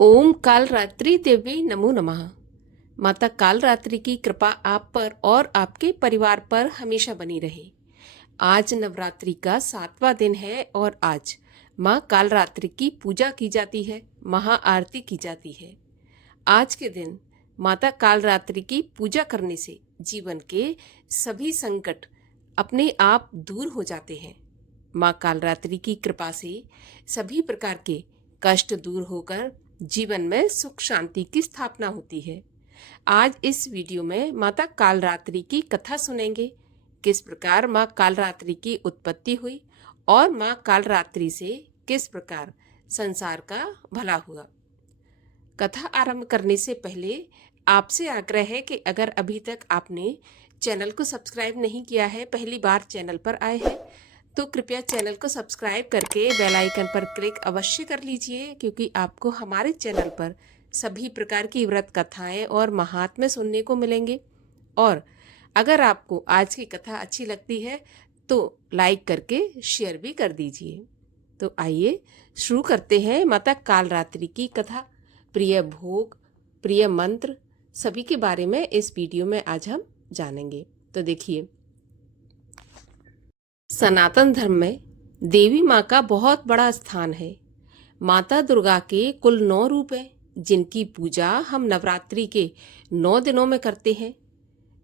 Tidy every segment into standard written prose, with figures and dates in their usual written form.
ओम कालरात्रि देवी नमो नमः। माता कालरात्रि की कृपा आप पर और आपके परिवार पर हमेशा बनी रहे। आज नवरात्रि का 7वां दिन है और आज माँ कालरात्रि की पूजा की जाती है, महाआरती की जाती है। आज के दिन माता कालरात्रि की पूजा करने से जीवन के सभी संकट अपने आप दूर हो जाते हैं। माँ कालरात्रि की कृपा से सभी प्रकार के कष्ट दूर होकर जीवन में सुख शांति की स्थापना होती है। आज इस वीडियो में माता कालरात्रि की कथा सुनेंगे। किस प्रकार माँ कालरात्रि की उत्पत्ति हुई और माँ कालरात्रि से किस प्रकार संसार का भला हुआ। कथा आरंभ करने से पहले आपसे आग्रह है कि अगर अभी तक आपने चैनल को सब्सक्राइब नहीं किया है, पहली बार चैनल पर आए हैं, तो कृपया चैनल को सब्सक्राइब करके बेल आइकन पर क्लिक अवश्य कर लीजिए, क्योंकि आपको हमारे चैनल पर सभी प्रकार की व्रत कथाएं और महात्म्य सुनने को मिलेंगे। और अगर आपको आज की कथा अच्छी लगती है तो लाइक करके शेयर भी कर दीजिए। तो आइए शुरू करते हैं माता कालरात्रि की कथा। प्रिय भोग, प्रिय मंत्र, सभी के बारे में इस वीडियो में आज हम जानेंगे। तो देखिए, सनातन धर्म में देवी माँ का बहुत बड़ा स्थान है। माता दुर्गा के कुल 9 रूप हैं, जिनकी पूजा हम नवरात्रि के 9 दिनों में करते हैं।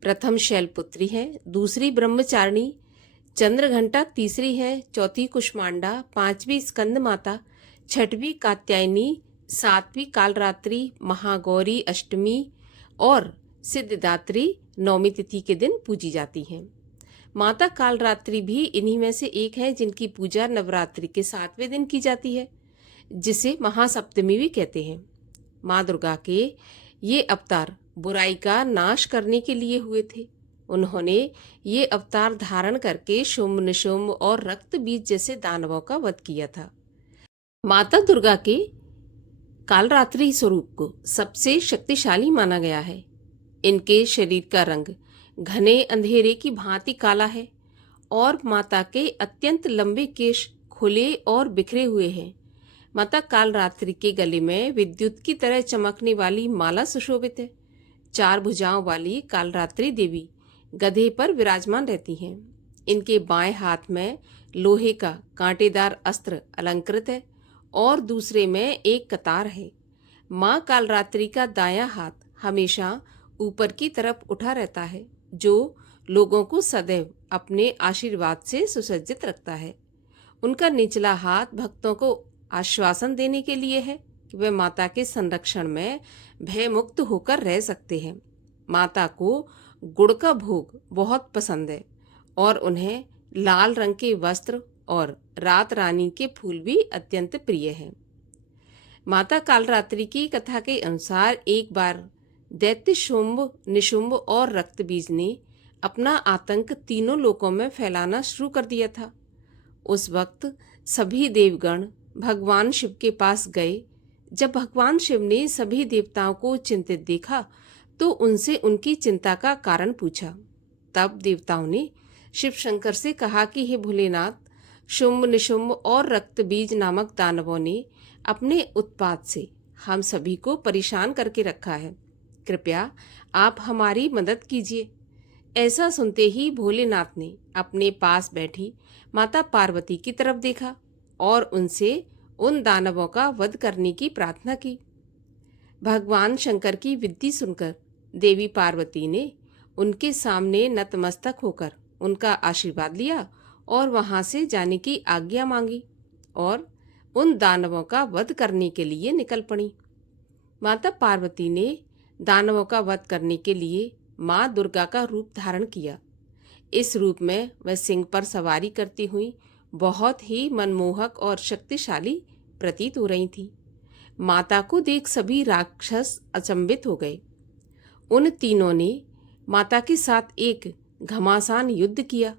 प्रथम शैलपुत्री है, दूसरी ब्रह्मचारिणी, चंद्रघंटा तीसरी है, चौथी कुष्मांडा, पांचवी स्कंद माता, छठवीं कात्यायनी, सातवीं कालरात्रि, महागौरी अष्टमी और सिद्धिदात्री नौमी तिथि के दिन पूजी जाती हैं। माता कालरात्रि भी इन्हीं में से एक है, जिनकी पूजा नवरात्रि के 7वें दिन की जाती है, जिसे महासप्तमी भी कहते हैं। माँ दुर्गा के ये अवतार बुराई का नाश करने के लिए हुए थे। उन्होंने ये अवतार धारण करके शुंभ निशुंभ और रक्त बीज जैसे दानवों का वध किया था। माता दुर्गा के कालरात्रि स्वरूप को सबसे शक्तिशाली माना गया है। इनके शरीर का रंग घने अंधेरे की भांति काला है और माता के अत्यंत लंबे केश खुले और बिखरे हुए हैं। माता कालरात्रि के गले में विद्युत की तरह चमकने वाली माला सुशोभित है। 4 भुजाओं वाली कालरात्रि देवी गधे पर विराजमान रहती हैं। इनके बाएं हाथ में लोहे का कांटेदार अस्त्र अलंकृत है और दूसरे में एक कतार है। माँ कालरात्रि का दायां हाथ हमेशा ऊपर की तरफ उठा रहता है, जो लोगों को सदैव अपने आशीर्वाद से सुसज्जित रखता है। उनका निचला हाथ भक्तों को आश्वासन देने के लिए है कि वे माता के संरक्षण में भयमुक्त होकर रह सकते हैं। माता को गुड़ का भोग बहुत पसंद है और उन्हें लाल रंग के वस्त्र और रात रानी के फूल भी अत्यंत प्रिय हैं। माता कालरात्रि की कथा के अनुसार एक बार दैत्य शुंभ, निशुंभ और रक्तबीज ने अपना आतंक तीनों लोकों में फैलाना शुरू कर दिया था। उस वक्त सभी देवगण भगवान शिव के पास गए। जब भगवान शिव ने सभी देवताओं को चिंतित देखा तो उनसे उनकी चिंता का कारण पूछा। तब देवताओं ने शिव शंकर से कहा कि हे भोलेनाथ, शुंभ निशुंभ और रक्तबीज नामक दानवों ने अपने उत्पात से हम सभी को परेशान करके रखा है। कृपया आप हमारी मदद कीजिए। ऐसा सुनते ही भोलेनाथ ने अपने पास बैठी माता पार्वती की तरफ देखा और उनसे उन दानवों का वध करने की प्रार्थना की। भगवान शंकर की विनती सुनकर देवी पार्वती ने उनके सामने नतमस्तक होकर उनका आशीर्वाद लिया और वहां से जाने की आज्ञा मांगी और उन दानवों का वध करने के लिए निकल पड़ी। माता पार्वती ने दानवों का वध करने के लिए माँ दुर्गा का रूप धारण किया। इस रूप में वह सिंह पर सवारी करती हुई बहुत ही मनमोहक और शक्तिशाली प्रतीत हो रही थी। माता को देख सभी राक्षस अचंभित हो गए। उन तीनों ने माता के साथ एक घमासान युद्ध किया।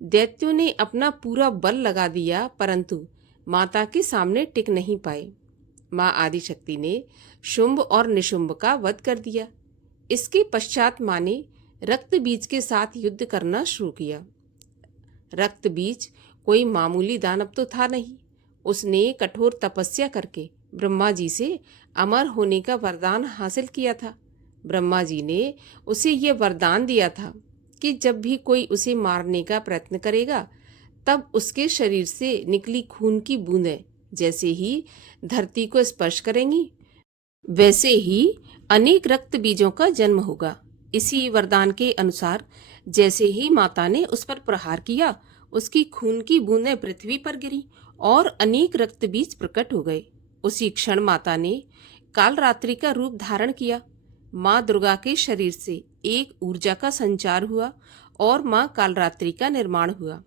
दैत्यों ने अपना पूरा बल लगा दिया, परंतु माता के सामने टिक नहीं पाए। माँ आदिशक्ति ने शुंभ और निशुंभ का वध कर दिया। इसके पश्चात माँ ने रक्त बीज के साथ युद्ध करना शुरू किया। रक्त बीज कोई मामूली दानव तो था नहीं। उसने कठोर तपस्या करके ब्रह्मा जी से अमर होने का वरदान हासिल किया था। ब्रह्मा जी ने उसे यह वरदान दिया था कि जब भी कोई उसे मारने का प्रयत्न करेगा, तब उसके शरीर से निकली खून की बूंदें जैसे ही धरती को स्पर्श करेंगी, वैसे ही अनेक रक्त बीजों का जन्म होगा। इसी वरदान के अनुसार जैसे ही माता ने उस पर प्रहार किया, उसकी खून की बूंदें पृथ्वी पर गिरी और अनेक रक्त बीज प्रकट हो गए। उसी क्षण माता ने कालरात्रि का रूप धारण किया। माँ दुर्गा के शरीर से एक ऊर्जा का संचार हुआ और माँ कालरात्रि का निर्माण हुआ।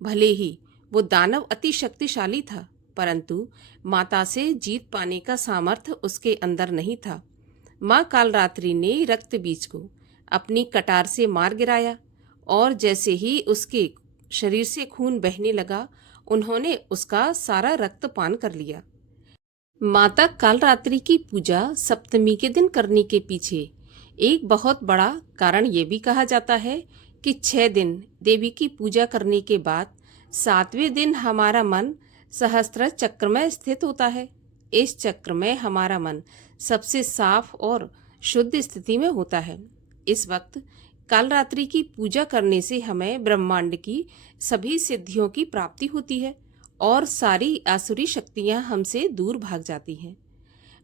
भले ही वो दानव अति शक्तिशाली था, परंतु माता से जीत पाने का सामर्थ्य उसके अंदर नहीं था। माँ कालरात्रि ने रक्त बीज को अपनी कटार से मार गिराया और जैसे ही उसके शरीर से खून बहने लगा, उन्होंने उसका सारा रक्त पान कर लिया। माता कालरात्रि की पूजा सप्तमी के दिन करने के पीछे एक बहुत बड़ा कारण ये भी कहा जाता है कि 6 दिन देवी की पूजा करने के बाद 7वें दिन हमारा मन सहस्त्र चक्र में स्थित होता है। इस चक्र में हमारा मन सबसे साफ और शुद्ध स्थिति में होता है। इस वक्त कालरात्रि की पूजा करने से हमें ब्रह्मांड की सभी सिद्धियों की प्राप्ति होती है और सारी आसुरी शक्तियां हमसे दूर भाग जाती हैं।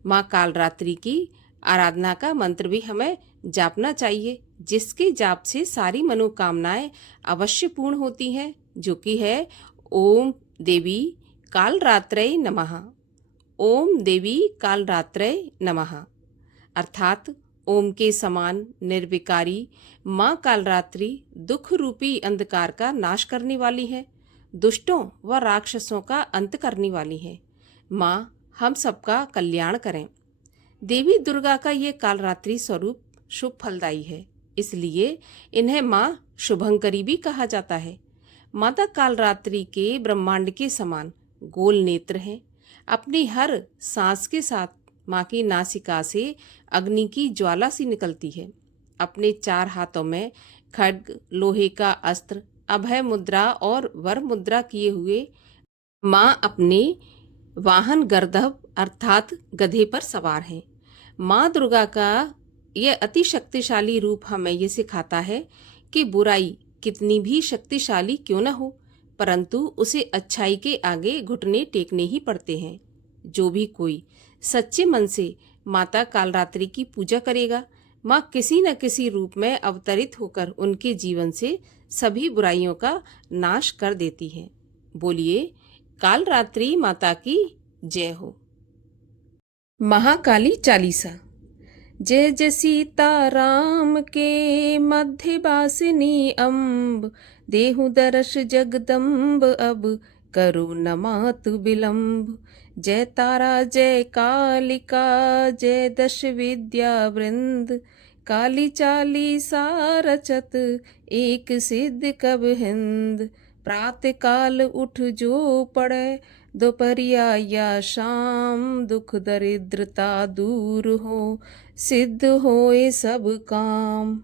माँ कालरात्रि की आराधना का मंत्र भी हमें जापना चाहिए, जिसके जाप से सारी मनोकामनाएं अवश्य पूर्ण होती हैं, जो कि है ओम देवी कालरात्रय नमः। ओम देवी कालरात्रय नमः अर्थात ओम के समान निर्विकारी माँ कालरात्रि दुख रूपी अंधकार का नाश करने वाली है, दुष्टों व राक्षसों का अंत करने वाली है। माँ हम सबका कल्याण करें। देवी दुर्गा का ये कालरात्रि स्वरूप शुभ फलदायी है, इसलिए इन्हें माँ शुभंकरी भी कहा जाता है। माता कालरात्रि के ब्रह्मांड के समान गोल नेत्र हैं। अपनी हर सांस के साथ माँ की नासिका से अग्नि की ज्वाला सी निकलती है। अपने 4 हाथों में खड्ग, लोहे का अस्त्र, अभय मुद्रा और वर मुद्रा किए हुए माँ अपने वाहन गर्दभ अर्थात गधे पर सवार हैं। माँ दुर्गा का यह अति शक्तिशाली रूप हमें ये सिखाता है कि बुराई कितनी भी शक्तिशाली क्यों न हो, परंतु उसे अच्छाई के आगे घुटने टेकने ही पड़ते हैं। जो भी कोई सच्चे मन से माता कालरात्रि की पूजा करेगा, माँ किसी न किसी रूप में अवतरित होकर उनके जीवन से सभी बुराइयों का नाश कर देती है। बोलिए कालरात्रि माता की जय हो। महाकाली चालीसा। जय जय सीता राम के मध्य बासिनी अम्ब, देहु दरस जगदम्ब अब करो न मातु विलम्ब। जय तारा जय कालिका जय दश विद्या वृंद, काली चालीसा रचत एक सिद्ध कब हिंद। प्रातः काल उठ जो पड़े दोपहरिया या शाम, दुख दरिद्रता दूर हो सिद्ध होए सब काम।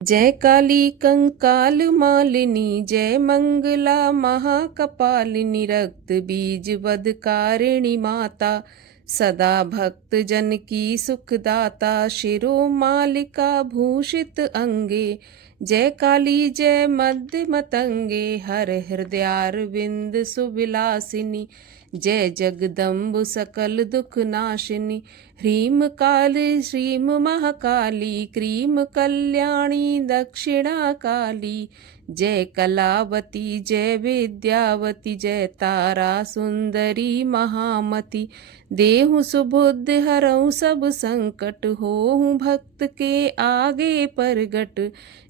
जय काली कंकाल मालिनी जय मंगला महाकपालिनी, रक्त बीज वधकारिणी माता सदा भक्त जन की सुखदाता। शिरो मालिका भूषित अंगे जय काली जय मध्य मतंगे, हर हृदयारविंद सुविलासिनी जय जगदम्ब सकल दुख नाशिनी। ह्रीम काली श्रीम महाकाली क्रीम कल्याणी दक्षिणा काली, जय कलावती जय विद्यावती जय तारा सुंदरी महामती। देहु सुबुद्ध हरऊ सब संकट, होहु भक्त के आगे परगट।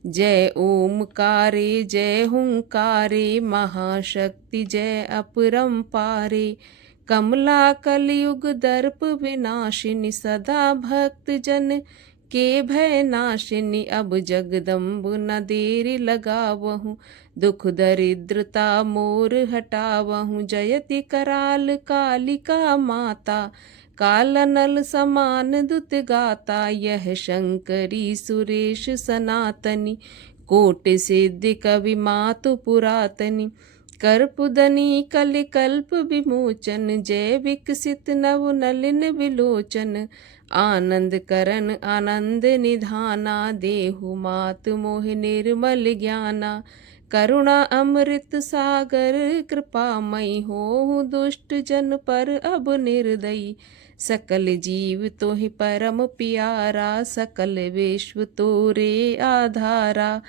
जय ओमकारे जय हुंकारे महाशक्ति जय अपरंपारे। कमला कलयुग दर्प विनाशिनी सदा भक्त जन के भय नाशिनी। अब जगदम्ब न देर लगावहु, दुख दरिद्रता मोर हटावहु। जयति कराल कालिका माता, कालनल समान दुत गाता। यह शंकरी सुरेश सनातनी, कोटि सिद्धि कवि मातु पुरातनी। कर्पुदनी कल कल्प विमोचन, जय विकसित नव नलिन विलोचन। आनंद करन आनंद निधाना, देहु मात मोह निर्मल ज्ञाना। करुणा अमृत सागर कृपामयी, हो दुष्ट जन पर अब निर्दयी। सकल जीव तोहि परम प्यारा, सकल विश्व तोरे आधारा।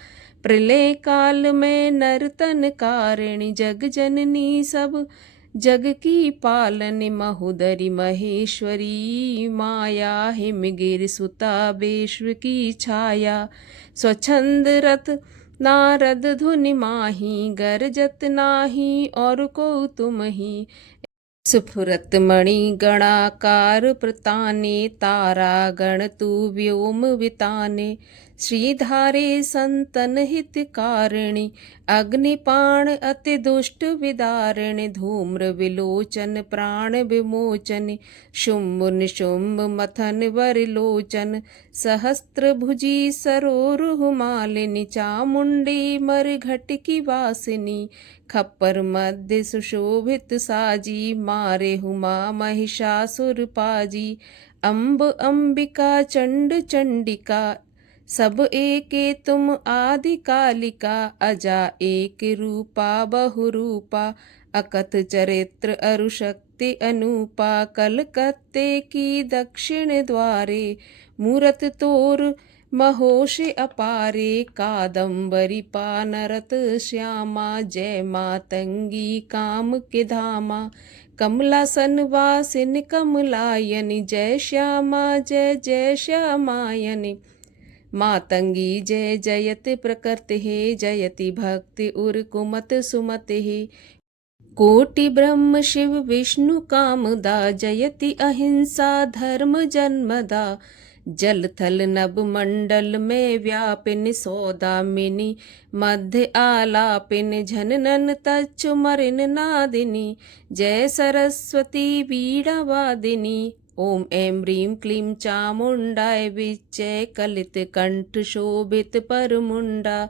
प्रलय काल में नर्तन कारिणी, जग जननी सब जग की पालनी। महुदरी महेश्वरी माया, हिमगिर सुता विश्व की छाया। स्वच्छंद रथ नारद धुनि माही, गरजत नाही और को तुम ही। स्फुरत मणि गणाकार प्रताने, तारा गण तू व्योम विताने। श्रीधारे संतन हितकारिणी, अग्निपाण अति दुष्ट विदारिणी। धूम्र विलोचन प्राण विमोचन, शुंभ निशुंभ मथन वरलोचन। सहस्त्र भुजी सरोरुह मालिनी, चामुंडी मरघट की वासिनी। खप्पर मध्य सुशोभित साजी, मारे हुमा महिषासुर पाजी। अम्ब अंबिका चंड चंडिका, सब एके तुम आदि कालिका। अजा एक रूपा बहुरूपा, अकथ चरित्र अरुशक्ति अनूपा। कलकत्ते की दक्षिण द्वारे, मूरत तोर महोश अपारे। कादम्बरी पानरत श्यामा, जय मातंगी काम के धामा। कमलासन वासिन कमलायनि, जय श्यामा जय जय श्यामायनि। मातंगी जय जयति प्रकृति, जयति भक्ति उर कुमत सुमत। कोटि ब्रह्म शिव विष्णु कामदा, जयति अहिंसा धर्म जन्मदा। जल थल नभ मंडल में व्यापिन, सौदामिनी मध्य आलापिन। झननन तच्छु मरिन नादिनी, जय सरस्वती वीणा वादिनी। ओम ऐं ह्रीं क्लीं चामुंडाय विच्चय, कलित कंठ शोभित पर मुंडा।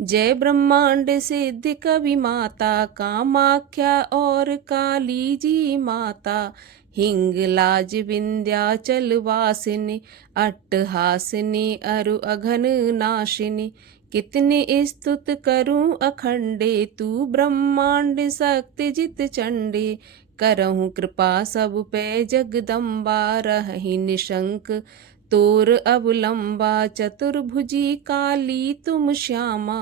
जय ब्रह्मांड सिद्धि कवि माता, कामाख्या और काली जी माता। हिंगलाज विंध्याचल वासिनी, अट्टहासिनी अरु अघन नाशिनी। कितने स्तुत करूं अखंडे, तू ब्रह्मांड शक्ति जित चंडे। करहूँ कृपा सब पे जगदम्बा, रही निशंक तोर अवलंबा। चतुर्भुजी काली तुम श्यामा,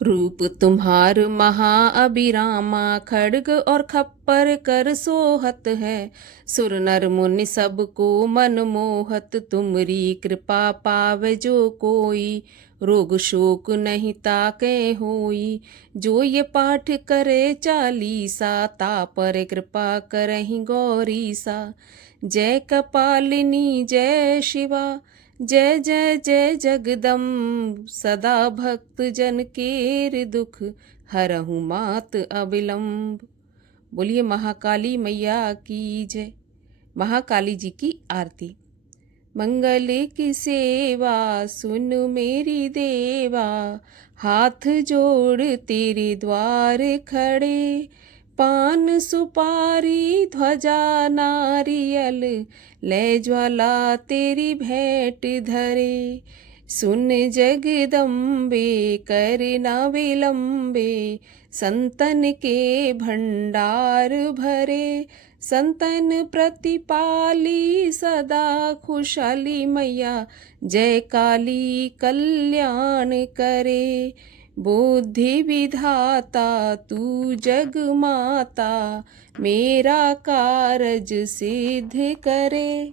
रूप तुम्हार महाअभिरामा। खड्ग और खप्पर कर सोहत है, सुर नर मुनि सबको मन मोहत। तुमरी कृपा पावे जो कोई, रोग शोक नहीं ताके होई। जो ये पाठ करे चालीसा, तापर कृपा करहि गौरीसा। जय कपालिनी जय शिवा, जय जय जय जगदम्ब। सदा भक्त जन केर दुख, हरहु मात अविलंब। बोलिए महाकाली मैया की जय। महाकाली जी की आरती। मंगल की सेवा सुन मेरी देवा, हाथ जोड़ तेरे द्वार खड़े। पान सुपारी ध्वजा नारियल, ले ज्वाला तेरी भेंट धरे। सुन जगदम्बे कर न विलंबे, संतन के भंडार भरे। संतन प्रतिपाली सदा खुशहाली मैया, जय काली कल्याण करे। बुद्धि विधाता तू जग माता, मेरा कारज सिद्ध करे।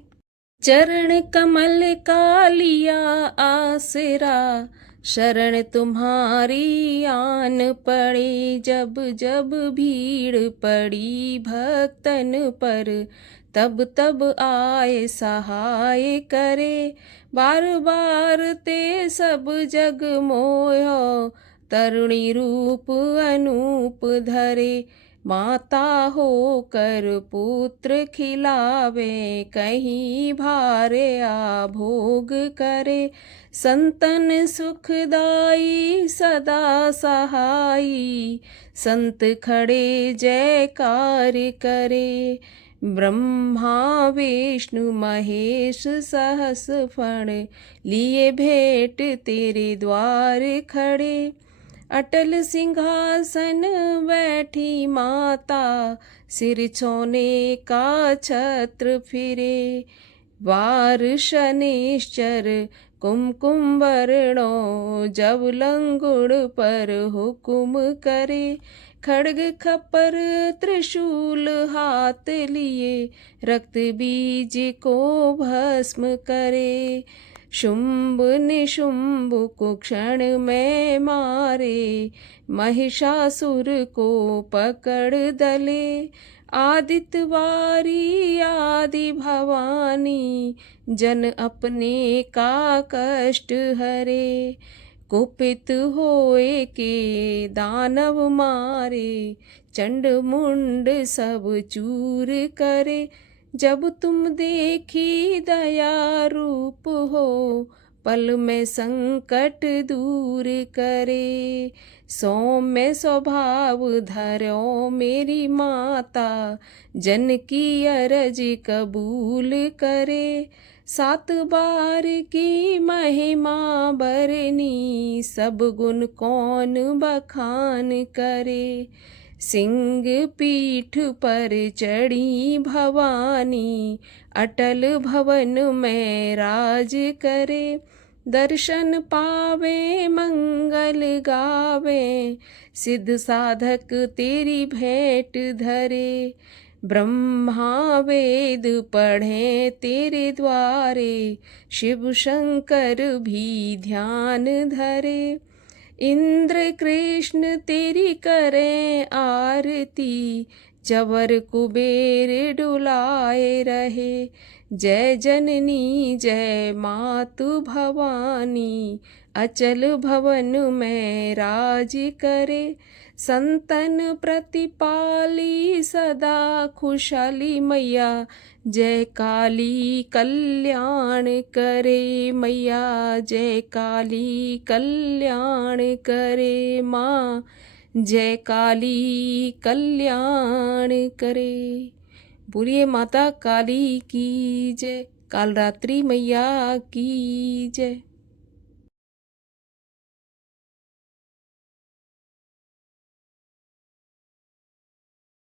चरण कमल का लिया आसरा, शरण तुम्हारी आन पड़े। जब जब भीड़ पड़ी भक्तन पर, तब तब आए सहाय करे। बार बार ते सब जग मोयो, तरुणी रूप अनूप धरे। माता होकर पुत्र खिलावे, कहीं भारे आ भोग करे। संतन सुखदाई सदा सहाई, संत खड़े जयकार करे। ब्रह्मा विष्णु महेश सहस फण, लिए भेंट तेरे द्वार खड़े। अटल सिंहासन बैठी माता, सिर छोने का छत्र फिरे। वार शनिश्चर कुमकुम वर्णो, जब लंगुड़ पर हुकुम करे। खड्ग खपर त्रिशूल हाथ लिए, रक्त बीज को भस्म करे। शुंभ निशुंभ को क्षण में मारे, महिषासुर को पकड़ दले। आदित्य वारी आदि भवानी, जन अपने का कष्ट हरे। कुपित होए के दानव मारे, चंड मुंड सब चूर करे। जब तुम देखी दया रूप हो, पल में संकट दूर करे। सौम्य स्वभाव धरो मेरी माता, जन की अरज कबूल करे। 7 बार की महिमा बरनी, सब गुण कौन बखान करे। सिंह पीठ पर चढ़ी भवानी, अटल भवन में राज करे। दर्शन पावे मंगल गावे, सिद्ध साधक तेरी भेंट धरे। ब्रह्मा वेद पढ़े तेरे द्वारे, शिव शंकर भी ध्यान धरे। इंद्र कृष्ण तेरी करें आरती, चवर कुबेर डुलाए रहे। जय जननी जय मातु भवानी, अचल भवन में राज करे। संतन प्रतिपाली सदा खुशहाली मैया, जय काली कल्याण करे। मैया जय काली कल्याण करे। माँ जय काली कल्याण करे। बोलिए माता काली की जय, कालरात्रि मैया की जय।